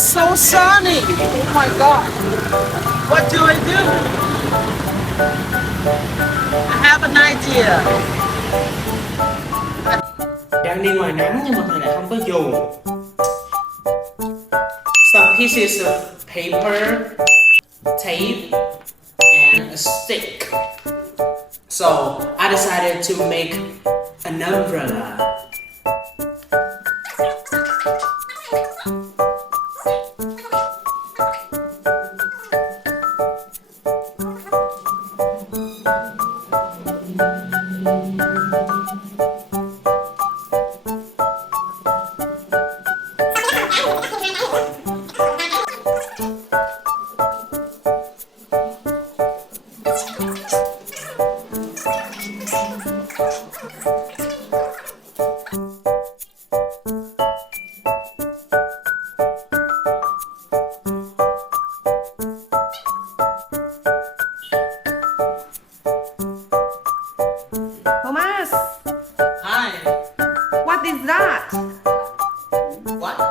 so sunny. Oh my god. What do I do? I have an idea. Đang đi ngoài nắng nhưng mà thầy lại không có dù. Some pieces of paper, tape, and a stick. So I decided to make an umbrella. Thomas, Hi. what is that? What?